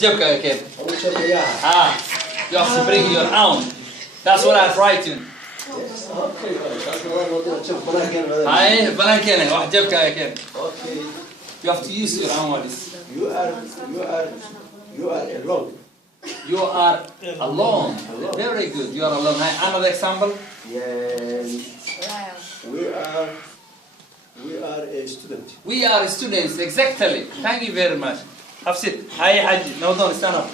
جبك كيف you have to bring your own that's what I'm writing هاي بلان كينه واحد جبك كيف you have to use your own words you are alone very good you are alone another example we are students exactly thank you very much have sit هاي حجي no don't stand up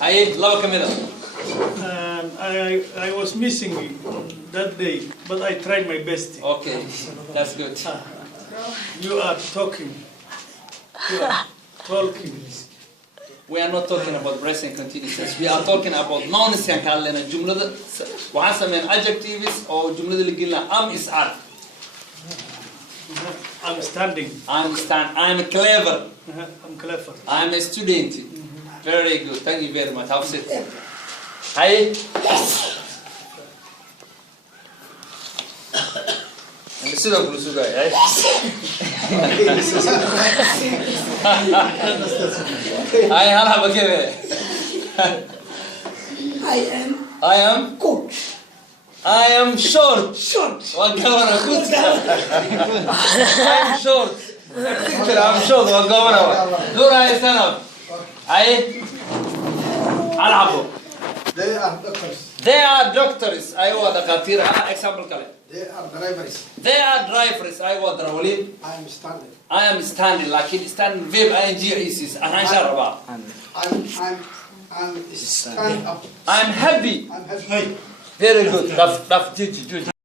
هاي لو كمل I was missing that day, but I tried my best. Okay, that's good. You are talking. You are talking. We are not talking about present continuous tense. We are talking about nouns يعني قال لنا الجملة وحسب adjectives أو الجملة اللي قلنا am is are. I'm standing. I'm clever. I'm clever. I'm a student. Very good. Thank you very much. Have a sit. هاي نسينا كل سوق هاي هاي هلا بكذا I am coach. I am short وقامنا كنت I'm short I'm short وقامنا دور هاي سنة هاي ألعبوا They are doctors. أيوة دكاترة. Example كله. They are drivers. أيوة دراولين. I am standing. لكن standing verb ing is. أنا شربا. I'm happy. Very good. That's